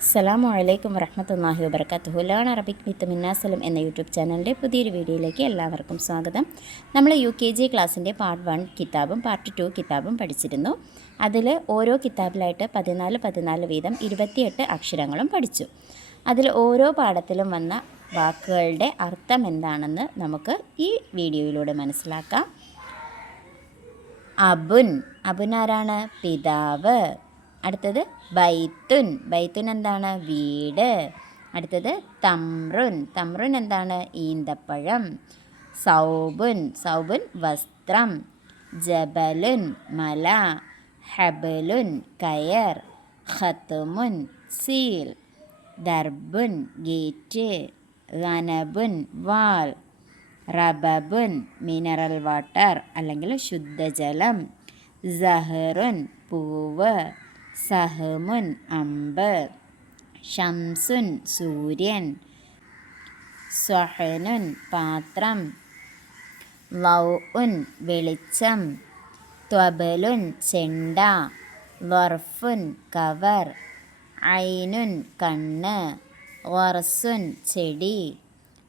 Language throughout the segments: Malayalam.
അസ്സലാമു അലൈക്കും വറഹ്മത്തുള്ളാഹി വബറകാതുഹു. ലേൺ അറബിക് വിത്ത് മിന്നാസലം എന്ന യൂട്യൂബ് ചാനലിൻ്റെ പുതിയൊരു വീഡിയോയിലേക്ക് എല്ലാവർക്കും സ്വാഗതം. നമ്മൾ UKG ക്ലാസ്സിൻ്റെ പാർട്ട് 1 കിതാബും പാർട്ട് 2 കിതാബും പഠിച്ചിരുന്നു. അതിൽ ഓരോ കിതാബിലായിട്ട് 14 വീതം 28 അക്ഷരങ്ങളും പഠിച്ചു. അതിൽ ഓരോ പാഠത്തിലും വന്ന വാക്കുകളുടെ അർത്ഥം എന്താണെന്ന് നമുക്ക് ഈ വീഡിയോയിലൂടെ മനസ്സിലാക്കാം. അബുൻ, അബുൻ ആരാണ്? പിതാവ്. അടുത്തത് ബൈത്തുൻ, ബൈത്തുൻ എന്താണ്? വീട്. അടുത്തത് തമ്രുൻ, തമ്രുൻ എന്താണ്? ഈന്തപ്പഴം. സൗബുൻ, സൗബുൻ വസ്ത്രം. ജബലുൻ മല. ഹബലുൻ കയർ. ഖത്മുൻ സീൽ. ദർബുൻ ഗേറ്റ്. ഗനബുൻ വാൽ. റബബുൻ മിനറൽ വാട്ടർ അല്ലെങ്കിൽ ശുദ്ധജലം. സഹറുൻ പൂവ്. സഹമുൻ അമ്പ്. ഷംസുൻ സൂര്യൻ. സ്വഹനുൻ പാത്രം. ലൗഉൻ വെളിച്ചം. ത്വബലുൻ ചെണ്ട. വർഫുൻ കവർ. ഐനുൻ കണ്ണ്. വർസുൻ ചെടി.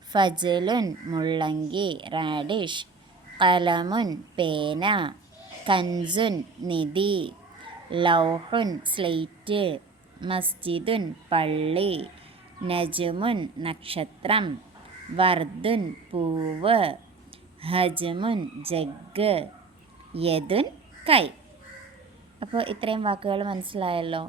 ഫജലുൻ മുള്ളങ്കി റാഡിഷ്. കലമുൻ പേന. കൻസുൻ നിധി. ലൗഹുൻ സ്ലേറ്റ്. മസ്ജിദുൻ പള്ളി. നജ്മുൻ നക്ഷത്രം. വർദുൻ പൂവ്. ഹജ്മുൻ ജഗ്. യദുൻ കൈ. അപ്പോൾ ഇത്രയും വാക്കുകൾ മനസ്സിലായല്ലോ.